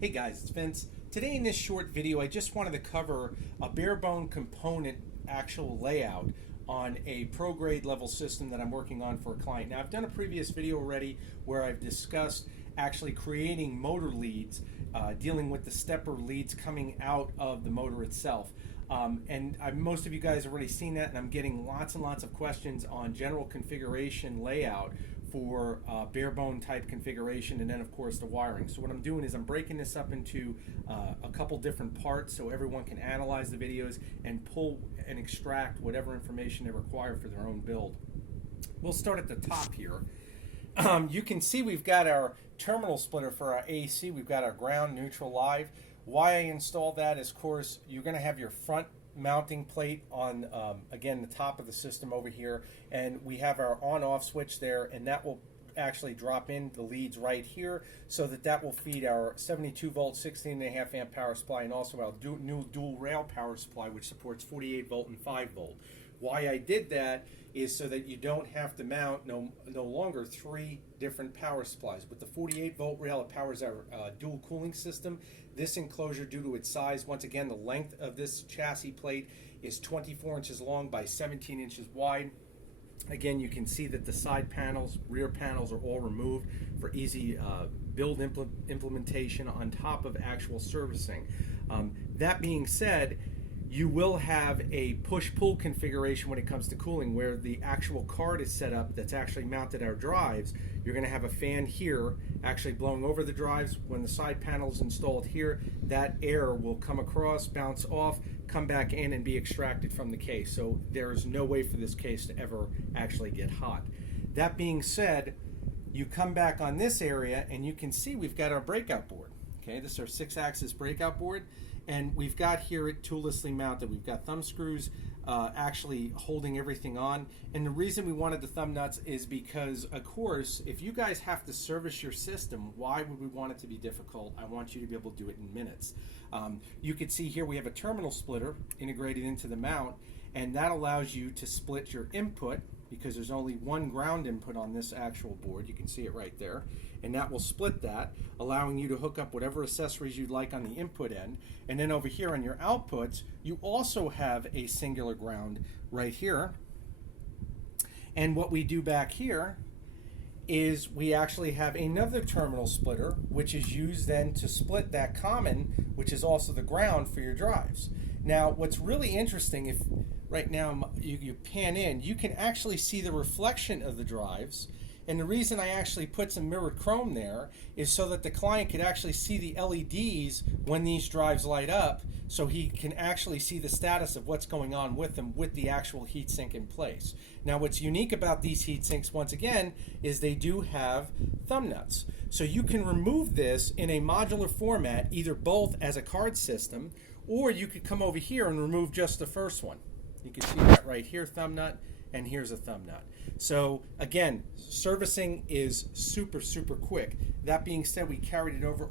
Hey guys, it's Vince. Today in this short video, I just wanted to cover a bare bone component actual layout on a pro grade level system that I'm working on for a client. Now I've done a previous video already where I've discussed actually creating motor leads, dealing with the stepper leads coming out of the motor itself. Most of you guys have already seen that, and I'm getting lots and lots of questions on general configuration layout for bare bone type configuration, and then of course the wiring. So what I'm doing is I'm breaking this up into a couple different parts so everyone can analyze the videos and pull and extract whatever information they require for their own build. We'll start at the top here. You can see we've got our terminal splitter for our AC. We've got our ground, neutral, live. Why I installed that is, of course, you're going to have your front mounting plate on, again, the top of the system over here, and we have our on-off switch there, and that will actually drop in the leads right here so that will feed our 72 volt 16.5 amp power supply, and also our new dual rail power supply, which supports 48 volt and 5 volt. Why I did that is so that you don't have to mount no longer 3 different power supplies. With the 48 volt rail, it powers our dual cooling system. This enclosure, due to its size, once again, the length of this chassis plate is 24 inches long by 17 inches wide. Again, you can see that the side panels, rear panels are all removed for easy build implementation on top of actual servicing. That being said, you will have a push-pull configuration when it comes to cooling, where the actual card is set up that's actually mounted our drives. You're going to have a fan here actually blowing over the drives. When the side panel is installed here, that air will come across, bounce off, come back in, and be extracted from the case. So there's no way for this case to ever actually get hot. That being said, you come back on this area and you can see we've got our breakout board. Okay, this is our 6-axis breakout board. And we've got here it toollessly mounted. We've got thumb screws actually holding everything on. And the reason we wanted the thumb nuts is because, of course, if you guys have to service your system, why would we want it to be difficult? I want you to be able to do it in minutes. You can see here we have a terminal splitter integrated into the mount, and that allows you to split your input, because there's only one ground input on this actual board. You can see it right there. And that will split that, allowing you to hook up whatever accessories you'd like on the input end. And then over here on your outputs, you also have a singular ground right here. And what we do back here is we actually have another terminal splitter, which is used then to split that common, which is also the ground for your drives. Now, what's really interesting, if right now you pan in, you can actually see the reflection of the drives. And the reason I actually put some mirrored chrome there is so that the client could actually see the LEDs when these drives light up, so he can actually see the status of what's going on with them with the actual heatsink in place. Now, what's unique about these heat sinks, once again, is they do have thumb nuts. So you can remove this in a modular format, either both as a card system, or you could come over here and remove just the first one. You can see that right here, thumb nut, and here's a thumb nut. So again, servicing is super, super quick. That being said, we carried it over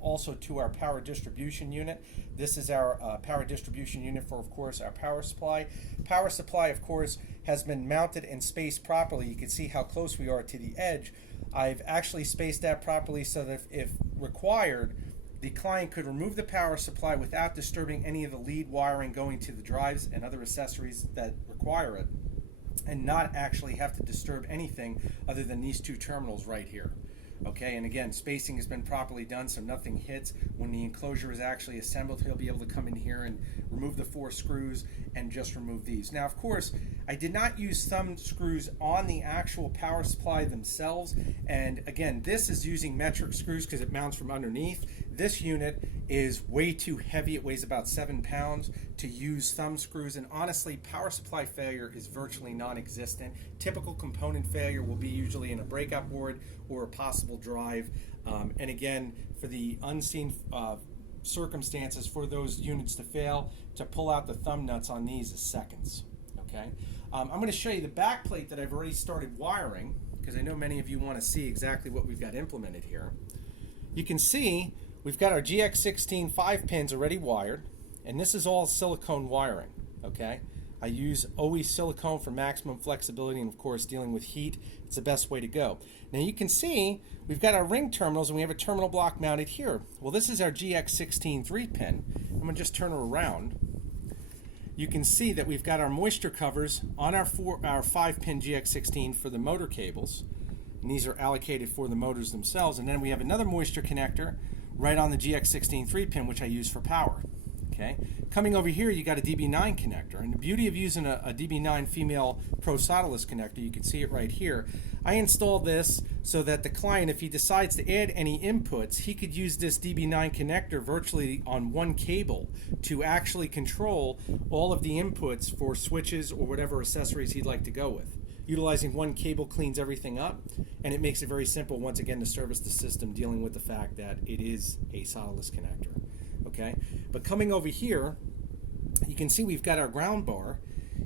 also to our power distribution unit. This is our power distribution unit for, of course, our power supply. Power supply, of course, has been mounted and spaced properly. You can see how close we are to the edge. I've actually spaced that properly so that if required, the client could remove the power supply without disturbing any of the lead wiring going to the drives and other accessories that require it, and not actually have to disturb anything other than these 2 terminals right here. Okay, and again, spacing has been properly done so nothing hits. When the enclosure is actually assembled, he'll be able to come in here and remove the 4 screws and just remove these. Now, of course, I did not use thumb screws on the actual power supply themselves, and again, this is using metric screws because it mounts from underneath. This unit is way too heavy. It weighs about 7 pounds to use thumb screws, and honestly, power supply failure is virtually non-existent. Typical component failure will be usually in a breakout board or a possible drive. And again, for the unseen circumstances for those units to fail, to pull out the thumb nuts on these is seconds. Okay, I'm going to show you the back plate that I've already started wiring, because I know many of you want to see exactly what we've got implemented here. You can see we've got our GX16 5 pins already wired, and this is all silicone wiring. Okay, I use always silicone for maximum flexibility, and of course dealing with heat, it's the best way to go. Now you can see we've got our ring terminals and we have a terminal block mounted here. Well, this is our GX16 3-pin. I'm going to just turn her around. You can see that we've got our moisture covers on our 5-pin GX16 for the motor cables, and these are allocated for the motors themselves. And then we have another moisture connector right on the GX16 3-pin, which I use for power. Okay. Coming over here, you got a DB9 connector, and the beauty of using a DB9 female Pro Solidus connector, you can see it right here. I installed this so that the client, if he decides to add any inputs, he could use this DB9 connector virtually on one cable to actually control all of the inputs for switches or whatever accessories he'd like to go with. Utilizing one cable cleans everything up, and it makes it very simple, once again, to service the system, dealing with the fact that it is a Solidus connector. Okay, but coming over here, you can see we've got our ground bar.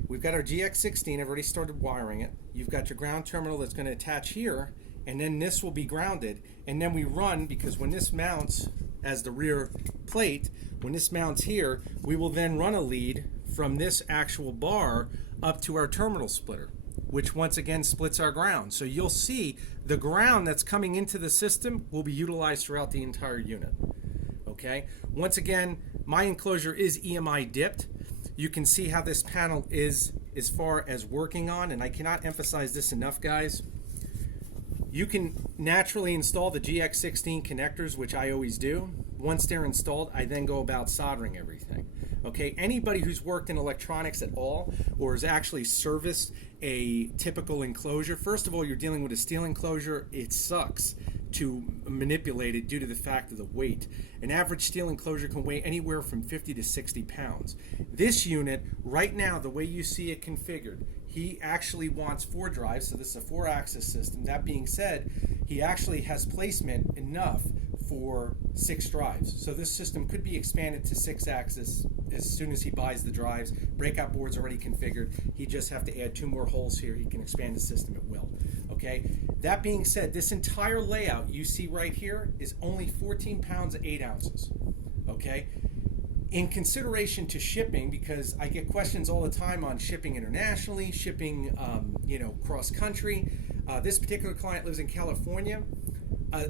We've got our GX16. I've already started wiring it. You've got your ground terminal that's going to attach here, and then this will be grounded. And then we run, because when this mounts as the rear plate, when this mounts here, we will then run a lead from this actual bar up to our terminal splitter, which once again splits our ground. So you'll see the ground that's coming into the system will be utilized throughout the entire unit. Okay. Once again, my enclosure is EMI dipped. You can see how this panel is as far as working on, and I cannot emphasize this enough, guys. You can naturally install the GX16 connectors, which I always do. Once they're installed, I then go about soldering everything. Okay, anybody who's worked in electronics at all or has actually serviced a typical enclosure, first of all, you're dealing with a steel enclosure. It sucks to manipulate it due to the fact of the weight. An average steel enclosure can weigh anywhere from 50 to 60 pounds. This unit, right now, the way you see it configured, he actually wants 4 drives, so this is a 4-axis system. That being said, he actually has placement enough for 6 drives. So this system could be expanded to 6-axis as soon as he buys the drives. Breakout board's already configured. He just have to add 2 more holes here. He can expand the system at will. Okay. That being said, this entire layout you see right here is only 14 pounds 8 ounces. Okay. In consideration to shipping, because I get questions all the time on shipping internationally, shipping, cross country. This particular client lives in California.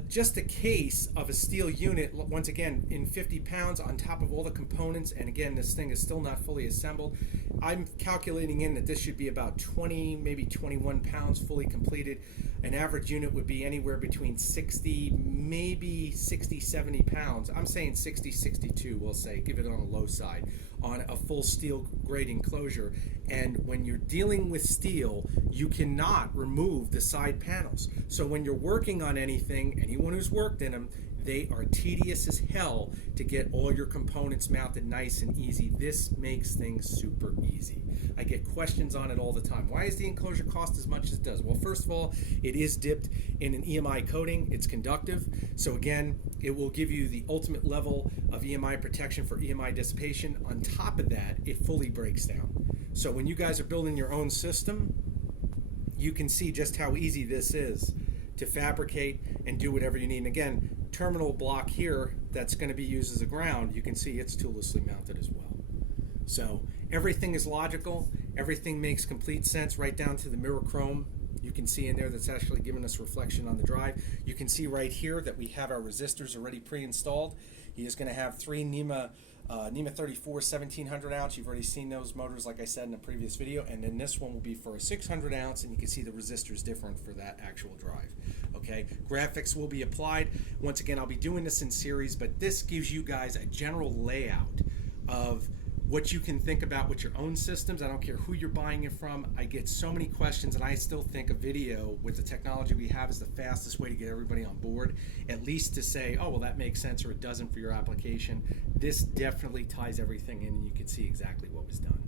Just a case of a steel unit, once again, in 50 pounds on top of all the components, and again, this thing is still not fully assembled. I'm calculating in that this should be about 20, maybe 21 pounds fully completed. An average unit would be anywhere between 60, maybe 60, 70 pounds. I'm saying 60, 62, we'll say, give it on the low side, on a full steel grade enclosure. And when you're dealing with steel, you cannot remove the side panels. So when you're working on anything, anyone who's worked in them, they are tedious as hell to get all your components mounted nice and easy. This makes things super easy. I get questions on it all the time. Why does the enclosure cost as much as it does? Well, first of all, it is dipped in an EMI coating. It's conductive. So again, it will give you the ultimate level of EMI protection for EMI dissipation. On top of that, it fully breaks down. So when you guys are building your own system, you can see just how easy this is to fabricate and do whatever you need. And again, terminal block here that's going to be used as a ground, you can see it's toollessly mounted as well. So everything is logical, everything makes complete sense, right down to the mirror chrome. You can see in there that's actually giving us reflection on the drive. You can see right here that we have our resistors already pre-installed. He is going to have 3 NEMA 34 1700 ounce. You've already seen those motors, like I said in the previous video, and then this one will be for a 600 ounce, and you can see the resistors different for that actual drive. Okay, graphics will be applied. Once again, I'll be doing this in series, but this gives you guys a general layout of what you can think about with your own systems. I don't care who you're buying it from. I get so many questions, and I still think a video with the technology we have is the fastest way to get everybody on board, at least to say, oh, well, that makes sense, or it doesn't for your application. This definitely ties everything in, and you can see exactly what was done.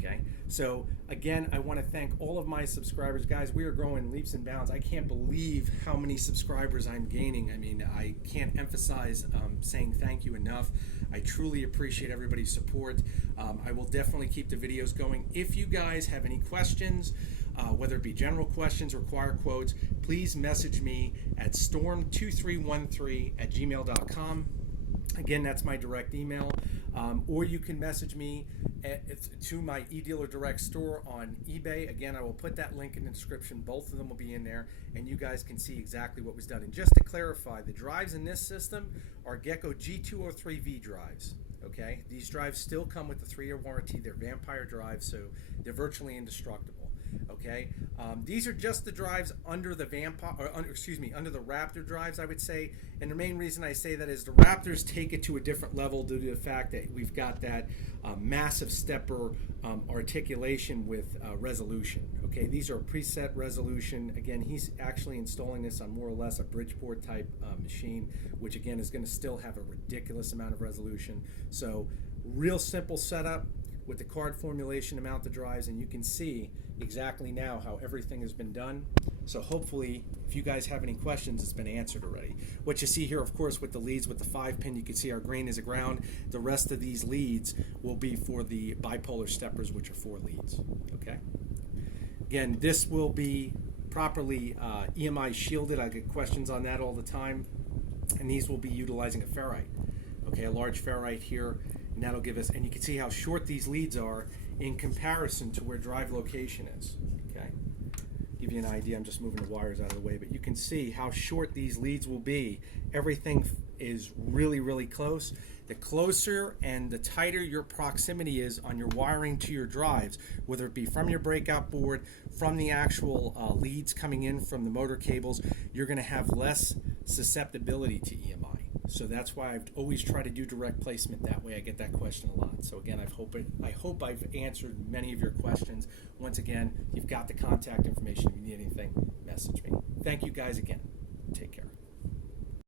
Okay, so again, I want to thank all of my subscribers. Guys, we are growing leaps and bounds. I can't believe how many subscribers I'm gaining. I mean, I can't emphasize saying thank you enough. I truly appreciate everybody's support. I will definitely keep the videos going. If you guys have any questions, whether it be general questions, require quotes, please message me at storm2313@gmail.com. Again, that's my direct email. or you can message me to my eDealer Direct store on eBay. Again, I will put that link in the description. Both of them will be in there, and you guys can see exactly what was done. And just to clarify, the drives in this system are Gecko G203V drives. Okay, these drives still come with the 3-year warranty. They're Vampire drives, so they're virtually indestructible. Okay, these are just the drives under the under the Raptor drives, I would say. And the main reason I say that is the Raptors take it to a different level due to the fact that we've got that massive stepper articulation with resolution. Okay, these are preset resolution. Again, he's actually installing this on more or less a Bridgeport type machine, which again is going to still have a ridiculous amount of resolution. So real simple setup with the card formulation to mount the drives, and you can see exactly now how everything has been done. So hopefully, if you guys have any questions, it's been answered already. What you see here, of course, with the leads with the 5-pin, you can see our green is a ground. The rest of these leads will be for the bipolar steppers, which are 4 leads. Okay. Again, this will be properly EMI shielded. I get questions on that all the time, and these will be utilizing a ferrite. Okay, a large ferrite here, and that'll give us, and you can see how short these leads are in comparison to where drive location is. Okay, give you an idea. I'm just moving the wires out of the way, but you can see how short these leads will be. Everything is really, really close. The closer and the tighter your proximity is on your wiring to your drives, whether it be from your breakout board, from the actual leads coming in from the motor cables, you're going to have less susceptibility to EMI. So that's why I've always tried to do direct placement that way. I get that question a lot. So again, I hope I've answered many of your questions. Once again, you've got the contact information. If you need anything, message me. Thank you guys again. Take care.